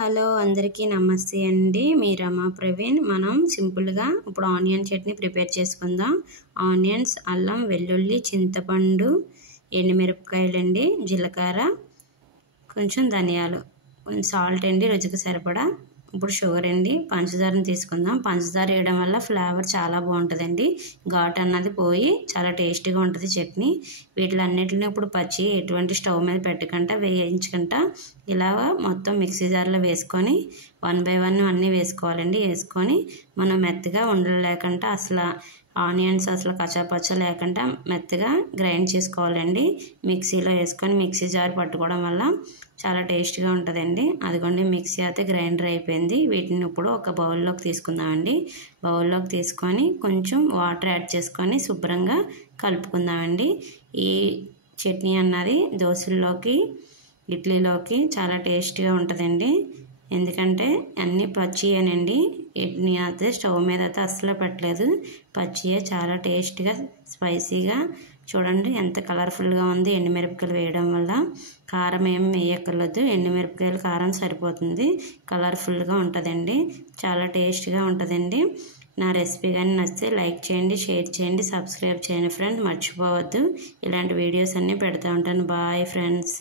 Hello అందరికీ నమస్తే అండి. మీ రమా ప్రవీణ్. మనం సింపుల్గా ఇప్పుడు ఆనియన్ చట్నీ ప్రిపేర్ చేసుకుందాం. ఆనియన్స్, అల్లం, వెల్లుల్లి, చింతపండు, ఎండుమిరపకాయలండి, జీలకర్ర, కొంచెం ధనియాలు, కొంచెం సాల్ట్ అండి రుచికి సరిపడా. ఇప్పుడు షుగర్ అండి, పంచదారని తీసుకుందాం. పంచదార వేయడం వల్ల ఫ్లేవర్ చాలా బాగుంటుందండి. ఘాటు అన్నది పోయి చాలా టేస్టీగా ఉంటుంది చట్నీ. వీటిలన్నిటిని ఇప్పుడు పచ్చి ఎటువంటి స్టవ్ మీద పెట్టకుండా వేయించకుండా ఇలా మొత్తం మిక్సీ జార్లో వేసుకొని 1 by 1 అన్నీ వేసుకోవాలండి. వేసుకొని మనం మెత్తగా ఉండలు లేకుండా ఆనియన్స్ కచ్చాపచ్చ లేకుండా మెత్తగా గ్రైండ్ చేసుకోవాలండి. మిక్సీలో వేసుకొని మిక్సీ జార్ పట్టుకోవడం వల్ల చాలా టేస్ట్గా ఉంటుందండి. అదిగోండి మిక్సీ అయితే గ్రైండర్ అయిపోయింది. వీటిని ఇప్పుడు ఒక బౌల్లోకి తీసుకుందామండి. బౌల్లోకి తీసుకొని కొంచెం వాటర్ యాడ్ చేసుకొని శుభ్రంగా కలుపుకుందామండి. ఈ చట్నీ అన్నది దోశల్లోకి, ఇడ్లీలోకి చాలా టేస్ట్గా ఉంటుందండి. ఎందుకంటే అన్నీ పచ్చియేనండి. చట్నీ అయితే స్టవ్ మీద అయితే అస్సలు పెట్టలేదు. పచ్చియే చాలా టేస్ట్గా, స్పైసీగా. చూడండి ఎంత కలర్ఫుల్గా ఉంది. ఎండుమిరపకాయలు వేయడం వల్ల కారం ఏమి వేయక్కర్లేదు. ఎండుమిరపకాయలు కారం సరిపోతుంది. కలర్ఫుల్గా ఉంటుందండి. చాలా టేస్ట్గా ఉంటుందండి. నా రెసిపీ కానీ నచ్చితే లైక్ చేయండి, షేర్ చేయండి, సబ్స్క్రైబ్ చేయండి ఫ్రెండ్స్. మర్చిపోవద్దు. ఇలాంటి వీడియోస్ అన్నీ పెడతా ఉంటాను. Bye friends.